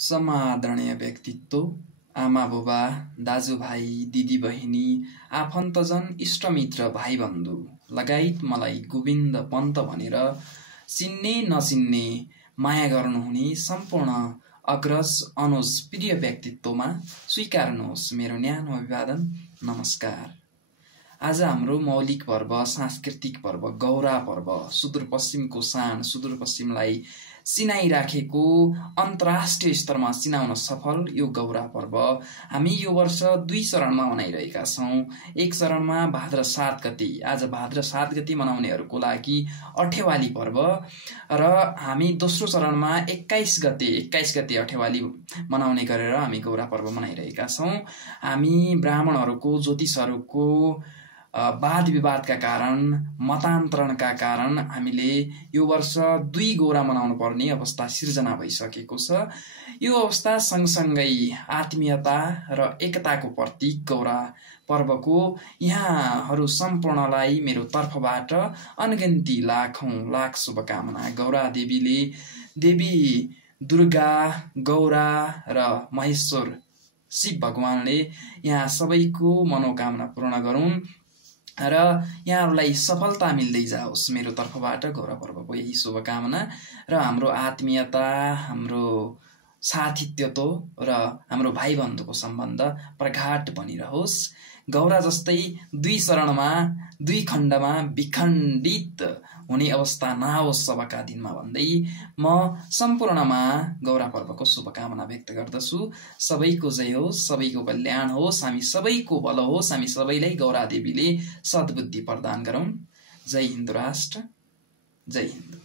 समादरणीय व्यक्तित्व, आमा बुबा, दाजुभाइ, दिदी बहिनी, आफन्तजन, इष्टमित्र, भाइबन्धु लगायत मलाई गोविन्द पन्त भनेर चिन्ने नचिन्ने माया गर्नुहुने सम्पूर्ण अग्रज अनुज प्रिय व्यक्तित्वमा स्वीकार्नुहोस् मेरो न्यानो अभिवादन। नमस्कार। आज हाम्रो मौलिक पर्व, सांस्कृतिक पर्व, गौरा पर्व, सुदूरपश्चिमको शान, सुदूरपश्चिमलाई चिनाइराखेको, अन्तर्राष्ट्रिय स्तरमा चिनाउन सफल यो गौरा पर्व हामी यो वर्ष 2 चरणमा मनाइरहेका छौँ। एक चरणमा भाद्र 7 गते, आज भाद्र 7 गते मनाउनेहरूको लागि अठेवाली पर्व र हामी दोस्रो चरणमा 21 गते अठेवाली मनाउने गरेर हामी गौरा पर्व मनाइरहेका छौँ। हामी ब्राह्मणहरूको, ज्योतिषहरूको वाद विवादका कारण, मतान्तरणका कारण हामीले यो वर्ष 2 गौरा मनाउनु पर्ने अवस्था सिर्जना भइसकेको छ। यो अवस्था सँगसँगै आत्मीयता र एकताको प्रतीक गौरा पर्वको यहाँहरू सम्पूर्णलाई मेरो तर्फबाट अनगिन्ती लाख शुभकामना। गौरा देवीले, देवी दुर्गा, गौरा र महेश्वर शिव भगवानले यहाँ सबैको मनोकामना पूर्ण गरून् र यहाँहरूलाई सफलता मिल्दै जाओस्। मेरो तर्फबाट गौरा पर्वको यही शुभकामना र हाम्रो आत्मीयता, हाम्रो साथीत्वतो र हाम्रो भाइबन्धुको सम्बन्ध प्रगाढ बनिरहोस्। गौरा जस्तै 2 चरणमा, 2 खण्डमा विखण्डित हुने अवस्था नआओस् सबका दिनमा भन्दै म सम्पूर्णमा गौरा पर्वको शुभकामना व्यक्त गर्दछु। सबैको जय होस्, सबैको कल्याण होस्, हामी सबैको भलो होस्, हामी सबैलाई गौरा देवीले सद्बुद्धि प्रदान गरौन्। जय हिन्द राष्ट्र, जय हिन्द।